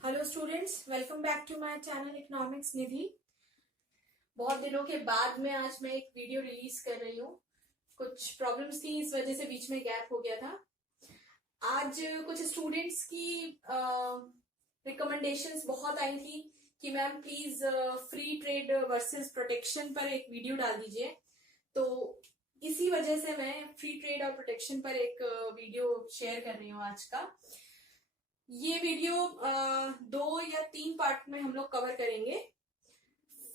Hello students, welcome back to my channel economics Nidhi. बहुत दिनों के बाद में आज मैं एक वीडियो रिलीज कर रही हूँ। कुछ प्रॉब्लम्स थी, इस वजह से बीच में गैप हो गया था। आज कुछ स्टूडेंट्स की रिकमेंडेशंस बहुत आई थी कि ma'am please free trade versus protection पर एक वीडियो डाल दीजिए। तो इसी वजह से मैं फ्री ट्रेड और प्रोटेक्शन पर एक वीडियो शेयर कर रही हूँ आज का। ये वीडियो 2 या 3 पार्ट में हम लोग कवर करेंगे।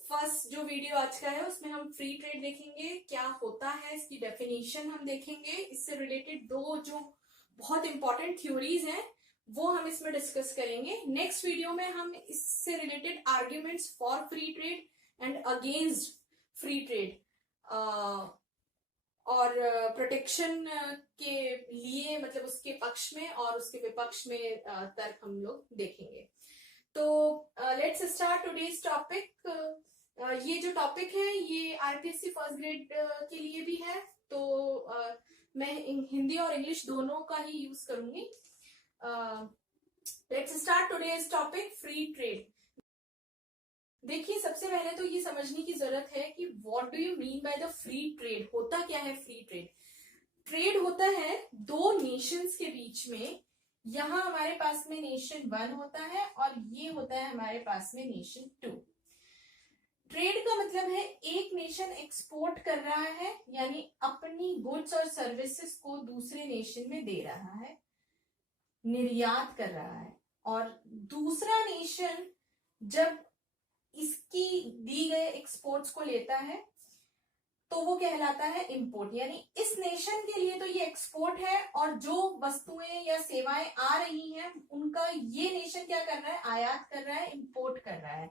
फर्स्ट जो वीडियो आज का है उसमें हम फ्री ट्रेड देखेंगे, क्या होता है, इसकी डेफिनेशन हम देखेंगे। इससे रिलेटेड 2 जो बहुत इंपॉर्टेंट थ्योरीज हैं वो हम इसमें डिस्कस करेंगे। नेक्स्ट वीडियो में हम इससे related arguments for free trade and against free trade और प्रोटेक्शन के लिए, मतलब उसके पक्ष में और उसके विपक्ष में तर्क हम लोग देखेंगे। तो लेट्स स्टार्ट टुडेज टॉपिक। ये जो टॉपिक है ये आईपीएससी फर्स्ट ग्रेड के लिए भी है, तो मैं हिंदी और इंग्लिश दोनों का ही यूज करूंगी। Let's start today's topic, free trade. देखिए, सबसे पहले तो ये समझने की जरूरत है कि what do you mean by the free trade. होता क्या है फ्री ट्रेड? ट्रेड होता है दो नेशंस के बीच में। यहाँ हमारे पास में नेशन 1 होता है और ये होता है हमारे पास में नेशन 2। ट्रेड का मतलब है एक नेशन एक्सपोर्ट कर रहा है, यानी अपनी गुड्स और सर्विसेज को दूसरे नेशन में दे रहा है, निर्यात कर रहा है, और दूसरा नेशन जब इसकी दी गए एक्सपोर्ट्स को लेता है तो वो कहलाता है इंपोर्ट। यानी इस नेशन के लिए तो ये एक्सपोर्ट है और जो वस्तुएं या सेवाएं आ रही हैं उनका ये नेशन क्या कर रहा है? आयात कर रहा है, इंपोर्ट कर रहा है।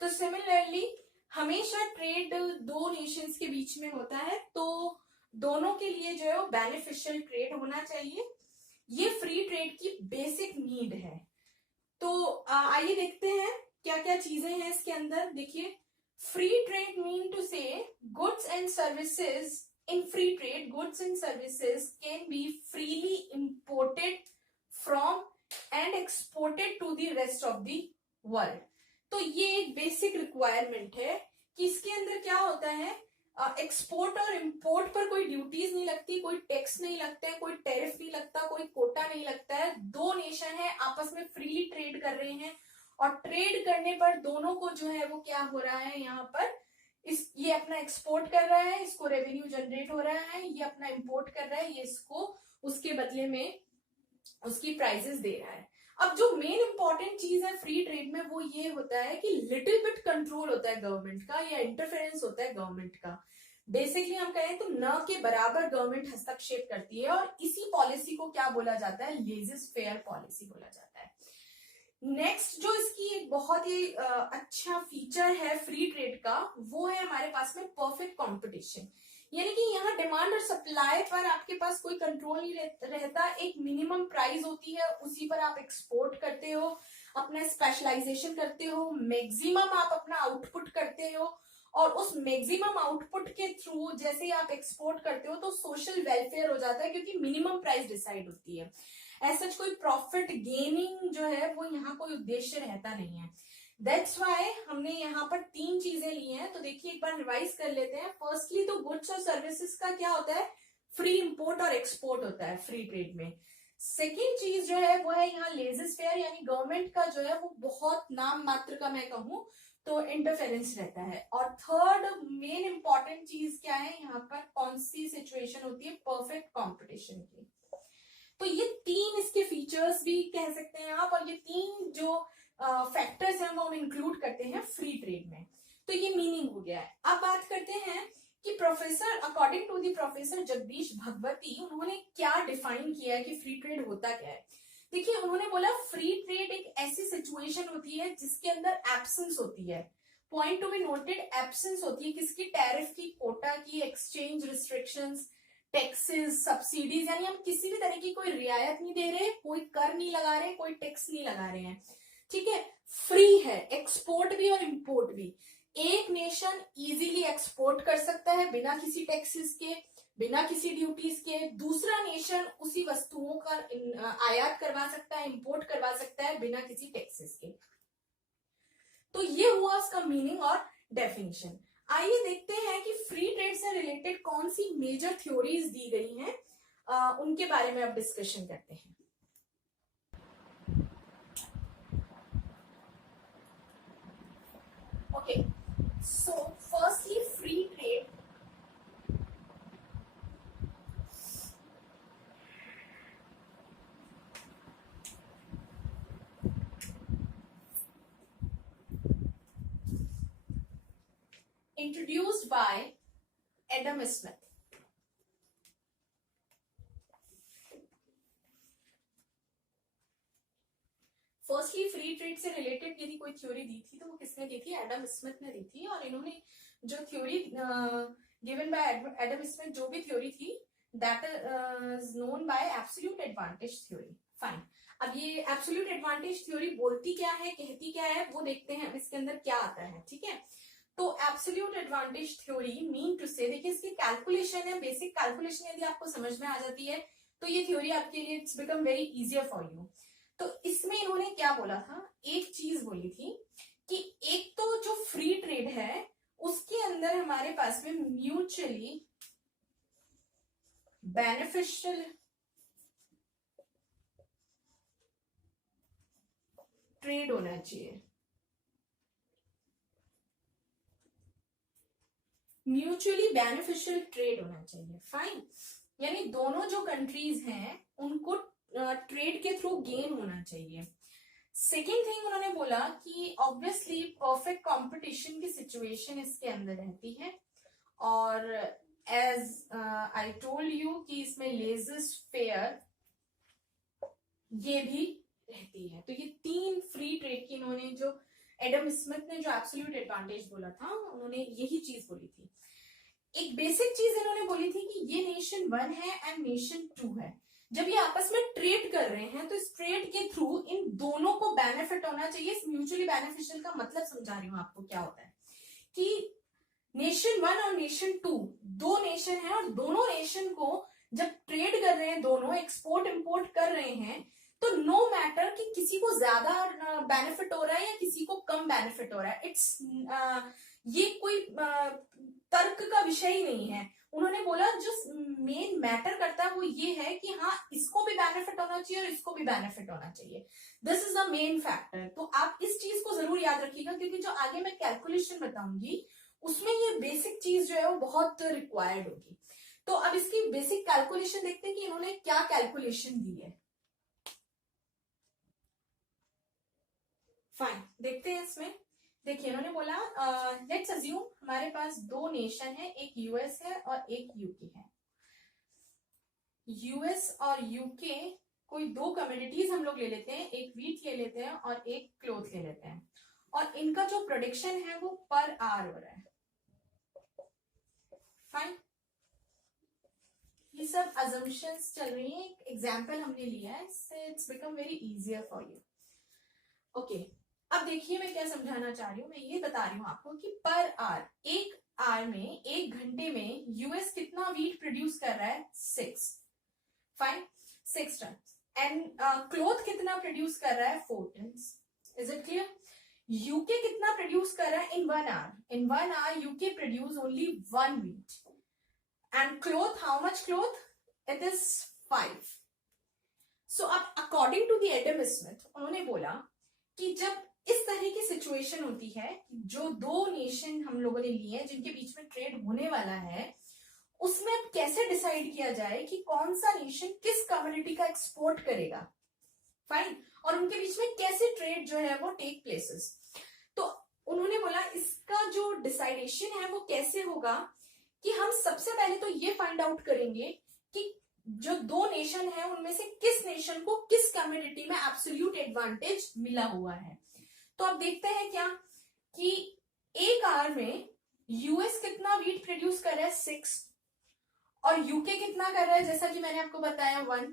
तो सिमिलरली हमेशा ट्रेड दो नेशंस के बीच में होता है, तो दोनों के लिए जो है वो बेनिफिशियल ट्रेड होना चाहिए। ये फ्री ट्रेड की बेसिक नीड है। तो आइए देखते हैं क्या क्या चीजें हैं इसके अंदर। देखिए, free trade mean to say goods and services. In free trade goods and services can be freely imported from and exported to the rest of the world. तो ये एक बेसिक रिक्वायरमेंट है कि इसके अंदर क्या होता है, एक्सपोर्ट और इंपोर्ट पर कोई ड्यूटीज नहीं लगती, कोई टैक्स नहीं लगता है, कोई टैरिफ नहीं लगता, कोई कोटा नहीं लगता है। दो नेशन है आपस में फ्रीली ट्रेड कर रहे हैं और ट्रेड करने पर दोनों को जो है वो क्या हो रहा है, यहाँ पर ये अपना एक्सपोर्ट कर रहा है, इसको रेवेन्यू जनरेट हो रहा है, ये अपना इंपोर्ट कर रहा है, ये इसको उसके बदले में उसकी प्राइजेस दे रहा है। अब जो मेन इंपॉर्टेंट चीज है फ्री ट्रेड में वो ये होता है कि लिटिल बिट कंट्रोल होता है गवर्नमेंट का, या इंटरफेरेंस होता है गवर्नमेंट का। बेसिकली हम कहें तो न के बराबर गवर्नमेंट हस्तक्षेप करती है और इसी पॉलिसी को क्या बोला जाता है? लेजेस फेयर पॉलिसी बोला जाता है। नेक्स्ट जो इसकी एक बहुत ही अच्छा फीचर है फ्री ट्रेड का, वो है हमारे पास में परफेक्ट कंपटीशन। यानी कि यहाँ डिमांड और सप्लाई पर आपके पास कोई कंट्रोल नहीं रहता। एक मिनिमम प्राइस होती है, उसी पर आप एक्सपोर्ट करते हो, अपना स्पेशलाइजेशन करते हो, मैक्सिमम आप अपना आउटपुट करते हो, और उस मैक्सिमम आउटपुट के थ्रू जैसे ही आप एक्सपोर्ट करते हो तो सोशल वेलफेयर हो जाता है, क्योंकि मिनिमम प्राइस डिसाइड होती है। ऐसा कोई प्रॉफिट गेनिंग जो है वो यहाँ कोई उद्देश्य रहता नहीं है। दैट्स वाई हमने यहाँ पर 3 चीजें ली हैं। तो देखिए एक बार रिवाइज कर लेते हैं। फर्स्टली तो गुड्स और सर्विसेज का क्या होता है? फ्री इंपोर्ट और एक्सपोर्ट होता है फ्री ट्रेड में। सेकेंड चीज जो है वो है यहाँ लेजेस फेयर, यानी गवर्नमेंट का जो है वो बहुत नाम मात्र का मैं कहूँ तो इंटरफेरेंस रहता है। और थर्ड मेन इंपॉर्टेंट चीज क्या है यहाँ पर, कौन सी सिचुएशन होती है? परफेक्ट कॉम्पिटिशन की। तो ये 3 इसके फीचर्स भी कह सकते हैं आप, और ये 3 जो फैक्टर्स हैं वो हम इंक्लूड करते हैं फ्री ट्रेड में। तो ये मीनिंग हो गया है। अब बात करते हैं कि professor, according to the professor Jagdish Bhagwati, उन्होंने क्या डिफाइन किया है कि फ्री ट्रेड होता क्या है। देखिए, उन्होंने बोला फ्री ट्रेड एक ऐसी सिचुएशन होती है जिसके अंदर एब्सेंस होती है। Point to be noted, absence होती है किसकी? टैरिफ की, कोटा की, एक्सचेंज रिस्ट्रिक्शंस, टैक्सेस, सब्सिडीज। यानी हम किसी भी तरह की कोई रियायत नहीं दे रहे, कोई कर नहीं लगा रहे, कोई टैक्स नहीं लगा रहे हैं, ठीक है। फ्री है, एक्सपोर्ट भी और इंपोर्ट भी। एक नेशन इजीली एक्सपोर्ट कर सकता है बिना किसी टैक्सेस के, बिना किसी ड्यूटीज के। दूसरा नेशन उसी वस्तुओं का आयात करवा सकता है, इंपोर्ट करवा करवा सकता है बिना किसी टैक्सेस के। तो ये हुआ उसका मीनिंग और डेफिनेशन। आइए देखते हैं कि फ्री ट्रेड से रिलेटेड कौन सी मेजर थ्योरीज दी गई हैं, उनके बारे में अब डिस्कशन करते हैं। Okay, so firstly free trade introduced by Adam Smith. Firstly free trade से रिलेटेड यदि कोई थ्योरी दी थी तो वो किसने दी थी? एडम स्मिथ ने दी थी। और इन्होंने जो theory given by Adam Smith, जो भी थ्योरी थी, that is known by absolute advantage theory. Fine, अब ये एब्सोल्यूट एडवांटेज थ्योरी बोलती क्या है, कहती क्या है, वो देखते हैं इसके अंदर क्या आता है। ठीक है, तो absolute advantage theory mean to say, देखिए इसकी कैलकुलेशन है, बेसिक कैलकुलेशन यदि आपको समझ में आ जाती है तो ये थ्योरी आपके लिए it's become very easier for you. तो इसमें इन्होंने क्या बोला था, एक चीज बोली थी कि एक तो जो फ्री ट्रेड है उसके अंदर हमारे पास में म्यूचुअली बेनिफिशियल ट्रेड होना चाहिए। म्यूचुअली बेनिफिशियल ट्रेड होना चाहिए। फाइन, यानी दोनों जो कंट्रीज हैं उनको ट्रेड के थ्रू गेन होना चाहिए। सेकेंड थिंग उन्होंने बोला कि ऑब्वियसली परफेक्ट कंपटीशन की सिचुएशन इसके अंदर रहती है, और एज आई टोल्ड यू कि इसमें लेजेस्ट फेयर ये भी रहती है। तो ये तीन फ्री ट्रेड की इन्होंने, जो एडम स्मिथ ने जो एब्सोल्यूट एडवांटेज बोला था, उन्होंने यही चीज बोली थी। एक बेसिक चीज इन्होंने बोली थी कि ये नेशन 1 है एंड नेशन 2 है। जब ये आपस में ट्रेड कर रहे हैं तो इस ट्रेड के थ्रू इन दोनों को बेनिफिट होना चाहिए। इस म्यूचुअली बेनिफिशियल का मतलब समझा रही हूं आपको क्या होता है कि नेशन 1 और नेशन 2 दो नेशन है, और दोनों नेशन को जब ट्रेड कर रहे हैं, दोनों एक्सपोर्ट इंपोर्ट कर रहे हैं, तो नो मैटर कि किसी को ज्यादा बेनिफिट हो रहा है या किसी को कम बेनिफिट हो रहा है, इट्स ये कोई तर्क का विषय ही नहीं है। उन्होंने बोला जो मेन मैटर करता है वो ये है कि हाँ, इसको भी बेनिफिट होना चाहिए और इसको भी बेनिफिट होना चाहिए। This is the main factor. तो आप इस चीज को जरूर याद रखिएगा, क्योंकि जो आगे मैं कैलकुलेशन बताऊंगी उसमें ये बेसिक चीज जो है वो बहुत रिक्वायर्ड होगी। तो अब इसकी बेसिक कैलकुलेशन देखते हैं कि इन्होंने क्या कैलकुलेशन दी है। फाइन, देखते हैं इसमें। देखिए इन्होंने बोला लेट्स अज्यूम हमारे पास दो नेशन है, एक यूएस है और एक यूके है। यूएस और यूके कोई दो कम्युनिटीज हम लोग ले लेते हैं, एक व्हीट ले लेते हैं और एक क्लोथ ले लेते हैं, और इनका जो प्रोडक्शन है वो पर आवर हो रहा है। फाइन, ये सब अजम्पशंस चल रही हैं, एक एग्जांपल हमने लिया है, इससे it's become very easier for you. Okay, अब देखिए मैं क्या समझाना चाह रही हूँ। मैं ये बता रही हूँ आपको कि पर आवर, एक आवर में, एक घंटे में यूएस कितना व्हीट प्रोड्यूस कर रहा है? 6। Fine, 6 ton. एंड क्लोथ कितना प्रोड्यूस कर रहा है? 4 ton. Is it clear? UK कितना प्रोड्यूस कर रहा है in 1 hour? In 1 hour UK produce only 1 wheat. And cloth, how much cloth? It is 5। So अब according to the Adam Smith उन्होंने बोला कि जब इस तरह की सिचुएशन होती है, जो दो नेशन हम लोगों ने लिए हैं जिनके बीच में ट्रेड होने वाला है, उसमें अब कैसे डिसाइड किया जाए कि कौन सा नेशन किस कम्युनिटी का एक्सपोर्ट करेगा। फाइन, और उनके बीच में कैसे ट्रेड जो है वो टेक प्लेसेस। तो उन्होंने बोला इसका जो डिसाइडेशन है वो कैसे होगा कि हम सबसे पहले तो ये फाइंड आउट करेंगे कि जो दो नेशन है उनमें से किस नेशन को किस कम्युनिटी में एब्सोल्यूट एडवांटेज मिला हुआ है। तो अब देखते हैं क्या कि एक आवर में यूएस कितना व्हीट प्रोड्यूस कर रहा है? 6, और यूके कितना कर रहा है जैसा कि मैंने आपको बताया? 1।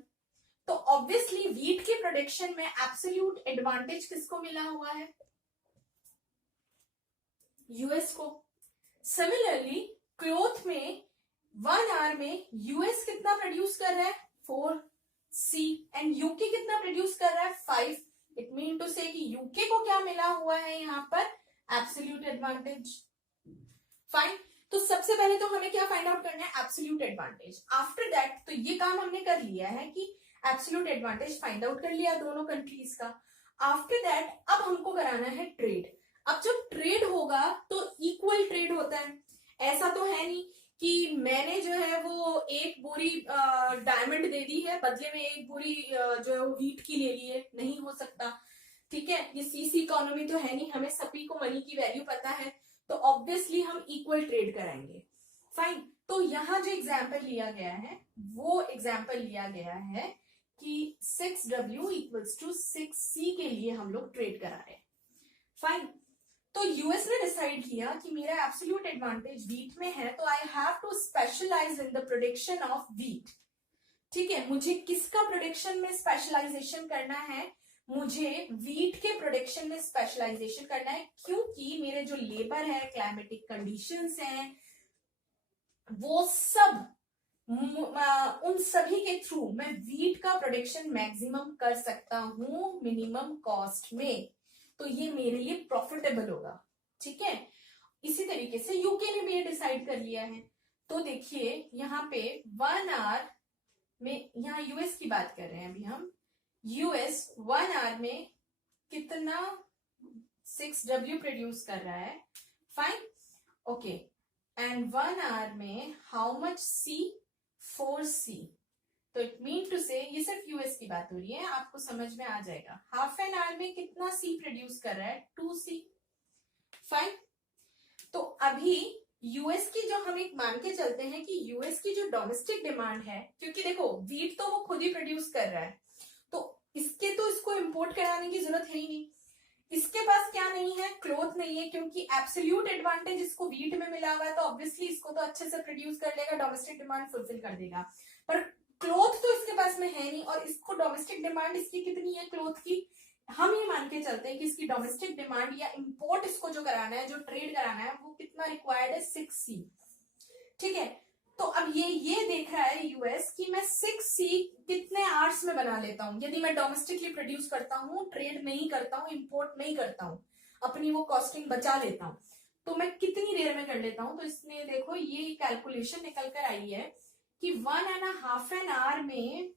तो ऑब्वियसली व्हीट के प्रोडक्शन में एब्सोल्यूट एडवांटेज किसको मिला हुआ है? यूएस को। सिमिलरली क्लोथ में 1 आवर में यूएस कितना प्रोड्यूस कर रहा है? 4 सी, एंड यूके कितना प्रोड्यूस कर रहा है? 5। इट मीन टू से कि यूके को क्या मिला हुआ है यहाँ पर, एब्सोल्यूट एडवांटेज। फाइन, तो सबसे पहले तो हमें क्या फाइंड आउट करना है, एब्सोल्यूट एडवांटेज। आफ्टर दैट तो ये काम हमने कर लिया है कि एब्सोल्यूट एडवांटेज फाइंड आउट कर लिया दोनों कंट्रीज का। आफ्टर दैट अब हमको कराना है ट्रेड। अब जब ट्रेड होगा तो इक्वल ट्रेड होता है, ऐसा तो है नहीं कि मैंने जो है वो एक बोरी डायमंड दे दी है, बदले में एक बोरी जो है वो व्हीट की ले ली है, नहीं हो सकता। ठीक है, ये सीसी इकोनॉमी तो है नहीं, हमें सभी को मनी की वैल्यू पता है, तो ऑब्वियसली हम इक्वल ट्रेड कराएंगे। फाइन, तो यहाँ जो एग्जाम्पल लिया गया है वो एग्जाम्पल लिया गया है कि 6W इक्वल्स टू 6C के लिए हम लोग ट्रेड करा रहे हैं। फाइन, तो यूएस ने डिसाइड किया कि मेरा एब्सोल्यूट एडवांटेज व्हीट में है, तो I have to specialize in the production of wheat. ठीक है, मुझे किसका प्रोडक्शन में स्पेशलाइजेशन करना है, मुझे व्हीट के प्रोडक्शन में स्पेशलाइजेशन करना है, क्योंकि मेरे जो लेबर है, क्लाइमेटिक कंडीशंस हैं, वो सब उन सभी के थ्रू मैं व्हीट का प्रोडक्शन मैक्सिमम कर सकता हूं मिनिमम कॉस्ट में, तो ये मेरे लिए प्रॉफिटेबल होगा। ठीक है, इसी तरीके से यूके ने भी ये डिसाइड कर लिया है। तो देखिए यहाँ पे 1 आवर में, यहाँ यूएस की बात कर रहे हैं अभी हम, यूएस 1 आवर में कितना 6W प्रोड्यूस कर रहा है। फाइन, ओके, एंड 1 आवर में हाउ मच C, 4C। तो इट मीन टू से, ये सिर्फ यूएस की बात हो रही है, आपको समझ में आ जाएगा। हाफ एन आवर में कितना C प्रोड्यूस कर रहा है, 2C। फाइन, तो अभी यूएस की जो हम एक मान के चलते हैं कि यूएस की जो डोमेस्टिक डिमांड है, क्योंकि देखो व्हीट तो वो खुद ही प्रोड्यूस कर रहा है, तो इसके तो इसको इंपोर्ट कराने की जरूरत है ही नहीं। इसके पास क्या नहीं है, क्लोथ नहीं है, क्योंकि एब्सोल्यूट एडवांटेज इसको व्हीट में मिला हुआ है, तो ऑब्वियसली इसको तो अच्छे से प्रोड्यूस कर लेगा, डोमेस्टिक डिमांड फुलफिल कर देगा। पर क्लोथ तो इसके पास में है नहीं, और इसको डोमेस्टिक डिमांड इसकी कितनी है क्लोथ की, हम ये मान के चलते हैं कि इसकी डोमेस्टिक डिमांड या इंपोर्ट इसको जो कराना है, जो ट्रेड कराना है, वो कितना रिक्वायर्ड है, 6C। ठीक है, तो अब ये देख रहा है यूएस कि मैं 6C कितने आवर्स में बना लेता हूं, यदि मैं डोमेस्टिकली प्रोड्यूस करता हूं, ट्रेड नहीं करता हूं, इंपोर्ट नहीं करता हूं, अपनी वो कॉस्टिंग बचा लेता हूं, तो मैं कितनी देर में कर लेता हूं। तो इसने देखो ये कैलकुलेशन निकल कर आई है कि 1.5 आवर में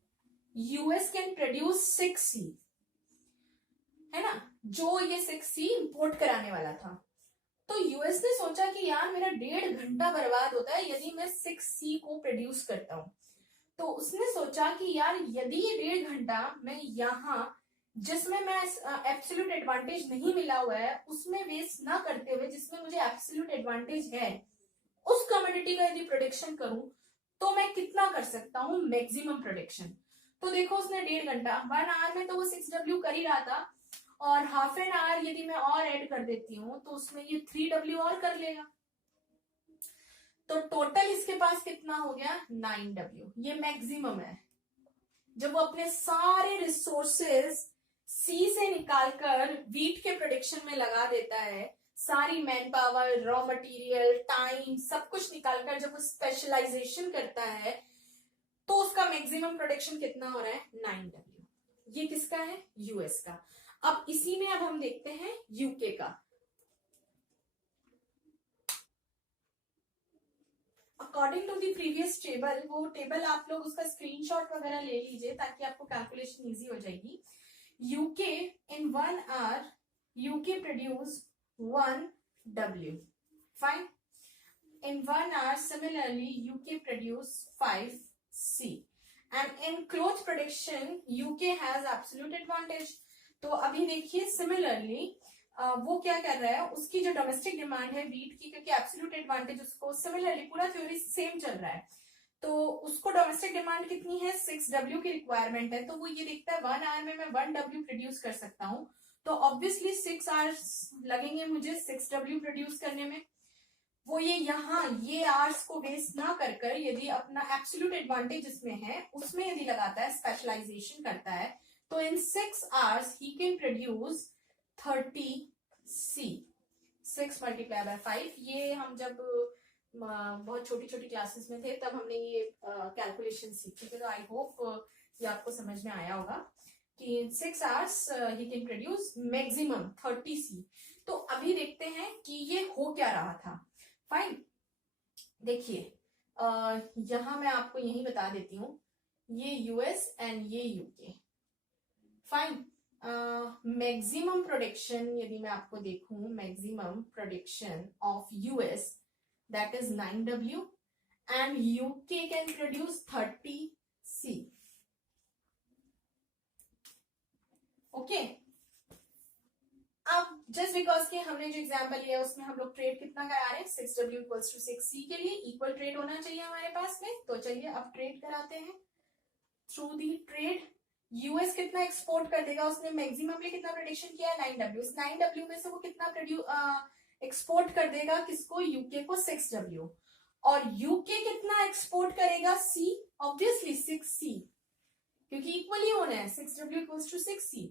यूएस कैन प्रोड्यूस 6C, है ना, जो ये 6C इंपोर्ट कराने वाला था। तो यूएस ने सोचा कि यार मेरा 1.5 घंटा बर्बाद होता है यदि मैं 6C को प्रोड्यूस करता हूं, तो उसने सोचा कि यार यदि ये 1.5 घंटा मैं यहाँ, जिसमें मैं एब्सोल्यूट एडवांटेज नहीं मिला हुआ है, उसमें वेस्ट ना करते हुए जिसमें मुझे एब्सोल्यूट एडवांटेज है, उस कमोडिटी का यदि प्रोडक्शन करूं तो मैं कितना कर सकता हूं, मैक्सिमम प्रोडक्शन। तो देखो उसने 1.5 घंटा, 1 आवर में तो वो 6W कर ही रहा था, और हाफ एन आवर यदि मैं और ऐड कर देती हूँ तो उसमें ये 3W और कर लेगा, तो टोटल इसके पास कितना हो गया, 9W। ये मैक्सिमम है, जब वो अपने सारे रिसोर्सेज सी से निकालकर व्हीट के प्रोडक्शन में लगा देता है, सारी man power, raw material, time, सब कुछ निकालकर जब वो स्पेशलाइजेशन करता है, तो उसका मैक्सिमम प्रोडक्शन कितना हो रहा है, 9W। ये किसका है, यूएस का। अब इसी में अब हम देखते हैं यूके का। According to the previous table, वो टेबल आप लोग उसका स्क्रीनशॉट वगैरह ले लीजिए ताकि आपको कैलकुलेशन इजी हो जाएगी। UK in 1 hour, UK produce 1W। Fine, in 1 hour similarly UK produce 5C, and in cloth production UK has absolute advantage। तो अभी देखिए सिमिलरली वो क्या कर रहा है, उसकी जो डोमेस्टिक डिमांड है व्हीट की, क्योंकि एब्सोल्यूट एडवांटेज उसको, सिमिलरली पूरा थ्योरी सेम चल रहा है, तो उसको डोमेस्टिक डिमांड कितनी है, 6W की रिक्वायरमेंट है, तो वो ये देखता है 1 आवर में मैं 1W प्रोड्यूस कर सकता हूँ, तो ऑब्वियसली 6 आवर्स लगेंगे मुझे 6W प्रोड्यूस करने में। वो ये यहाँ ये आवर्स को वेस्ट ना कर कर यदि अपना एब्सोल्यूट एडवांटेज इसमें है उसमें यदि लगाता है, स्पेशलाइजेशन करता है, तो इन 6 hours he can produce 30C। 6 multiply by 5, ये हम जब बहुत छोटी छोटी क्लासेस में थे तब हमने ये कैलकुलेशन सीखी थी, तो आई होप ये आपको समझ में आया होगा कि इन 6 hours he can produce maximum 30C। तो अभी देखते हैं कि ये हो क्या रहा था। फाइन, देखिए यहां मैं आपको यही बता देती हूँ, ये यूएस एंड ये यूके। फाइन, मैक्सिमम प्रोडक्शन यदि मैं आपको देखूं, maximum production of US that is 9W and UK can produce 30C। Okay, अब जस्ट बिकॉज के हमने जो एग्जाम्पल लिया उसमें हम लोग ट्रेड कितना करा रहे हैं, 6W इक्वल्स टू 6C के लिए इक्वल ट्रेड होना चाहिए हमारे पास में। तो चलिए अब ट्रेड कराते हैं थ्रू दी ट्रेड। यूएस कितना एक्सपोर्ट कर देगा, उसने मैक्सिममली कितना प्रोडक्शन किया है 9W। उस 9W में से वो कितना एक्सपोर्ट कर देगा किसको, यूके को 6W। और यूके कितना एक्सपोर्ट करेगा, सी, ऑब्वियसली 6C, क्योंकि इक्वली होना है, 6W इक्वल्स टू 6C।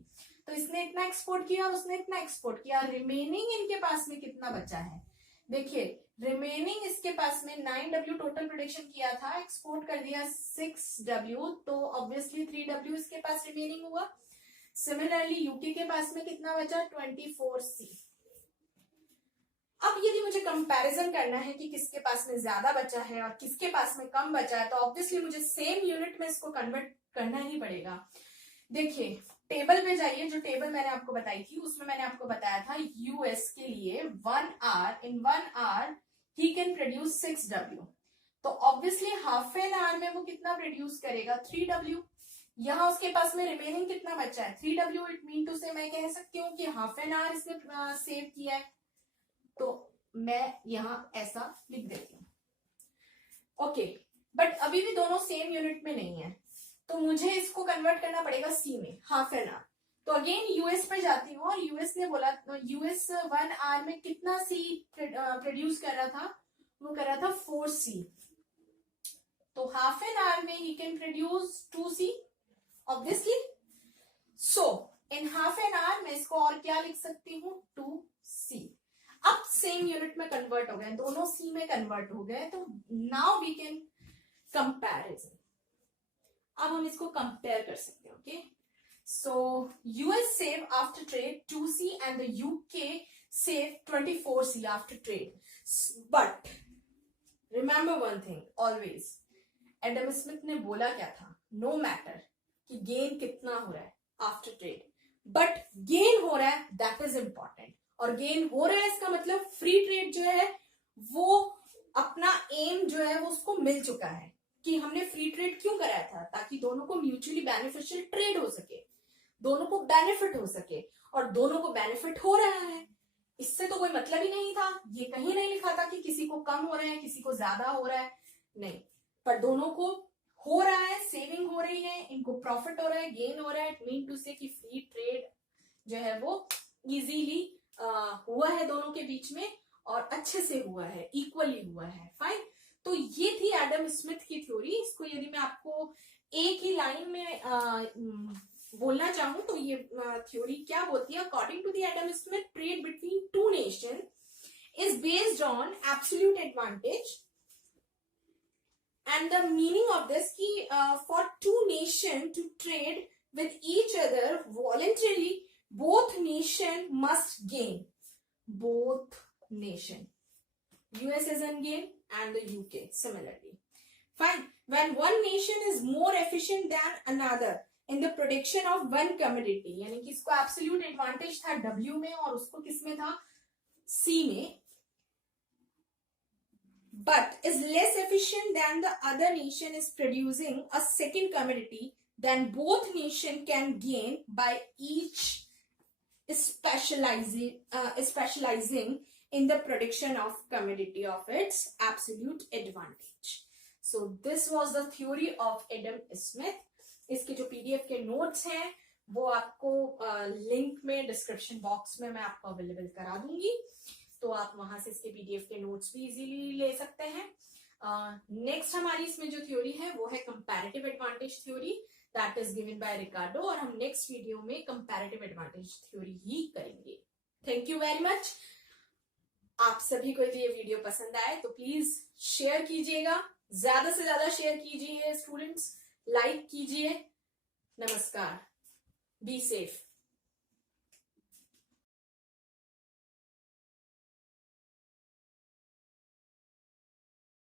तो इसने इतना एक्सपोर्ट किया और उसने इतना एक्सपोर्ट किया, रिमेनिंग इनके पास में कितना बचा है, देखिए रिमेनिंग इसके पास में 9W टोटल प्रोडक्शन किया था, एक्सपोर्ट कर दिया 6W, तो ऑब्वियसली 3W इसके पास रिमेनिंग हुआ। सिमिलरली यूके के पास में कितना बचा, 24C। अब यदि मुझे कंपैरिजन करना है कि किसके पास में ज्यादा बचा है और किसके पास में कम बचा है, तो ऑब्वियसली मुझे सेम यूनिट में इसको कन्वर्ट करना ही पड़ेगा। देखिए टेबल पे जाइए, जो टेबल मैंने आपको बताई थी उसमें मैंने आपको बताया था यूएस के लिए 1 hour, in 1 hour he can produce 6W। तो ऑब्वियसली हाफ एन आवर में वो कितना प्रोड्यूस करेगा, 3W। यहाँ उसके पास में रिमेनिंग कितना बचा है, 3W। इट मीन टू से मैं कह सकती हूँ कि हाफ एन आवर इसने सेव किया है। तो मैं यहां ऐसा लिख देती हूं। ओके, बट अभी भी दोनों सेम यूनिट में नहीं है, तो मुझे इसको कन्वर्ट करना पड़ेगा सी में, हाफ एन आवर। तो अगेन यूएस पे जाती हूँ और यूएस ने बोला, यूएस 1 hour में कितना सी प्रोड्यूस कर रहा था, वो कर रहा था 4C। तो हाफ एन आवर में he can produce 2C obviously. So in half an hour में इसको और क्या लिख सकती हूँ, 2C। अब सेम यूनिट में कन्वर्ट हो गए, दोनों सी में कन्वर्ट हो गए, तो नाउ वी कैन कंपैरिजन। अब हम इसको कंपेयर कर सकते हैं। Okay, so US save after trade 2C and the UK save 24C after trade. But remember one thing always, Adam Smith ने बोला क्या था, नो मैटर कि गेन कितना हो रहा है आफ्टर ट्रेड, बट गेन हो रहा है, दैट इज इंपॉर्टेंट। और गेन हो रहा है इसका मतलब फ्री ट्रेड जो है वो अपना एम जो है वो उसको मिल चुका है। कि हमने फ्री ट्रेड क्यों कराया था, ताकि दोनों को म्यूचुअली बेनिफिशियल ट्रेड हो सके, दोनों को बेनिफिट हो सके, और दोनों को बेनिफिट हो रहा है। इससे तो कोई मतलब ही नहीं था, ये कहीं नहीं लिखा था कि किसी को कम हो रहा है किसी को ज्यादा हो रहा है, नहीं, पर दोनों को हो रहा है, सेविंग हो रही है, इनको प्रॉफिट हो रहा है, गेन हो रहा है। इट मीन टू से कि फ्री ट्रेड जो है वो इजीली हुआ है दोनों के बीच में, और अच्छे से हुआ है, इक्वली हुआ है। फाइन, तो ये थी एडम स्मिथ की थ्योरी। इसको यदि मैं आपको एक ही लाइन में बोलना चाहूं तो ये थ्योरी क्या बोलती है, according to the Adam Smith, trade between two nation is based on absolute advantage, and the meaning of this की for two nation to trade with each other voluntary, both nation must gain. Both nation, US is in gain and the UK similarly. Fine, when one nation is more efficient than another in the production of one commodity, यानी कि इसको absolute advantage था W में और उसको किस में था, C में, but is less efficient than the other nation is producing a second commodity, then both nation can gain by each specializing in the production of commodity of its absolute advantage. So this was the theory of Adam Smith. इसके जो PDF के notes हैं वो आपको link में description box में मैं आपको अवेलेबल करा दूंगी, तो आप वहां से इसके PDF के नोट्स भी इजीली ले सकते हैं। नेक्स्ट हमारी इसमें जो थ्योरी है वो है comparative advantage theory, that is given by Ricardo, और हम नेक्स्ट वीडियो में कंपैरेटिव एडवांटेज थ्योरी ही करेंगे। Thank you very much. आप सभी को यदि ये वीडियो पसंद आए तो प्लीज शेयर कीजिएगा, ज्यादा से ज्यादा शेयर कीजिए, स्टूडेंट्स लाइक कीजिए। नमस्कार। Be safe.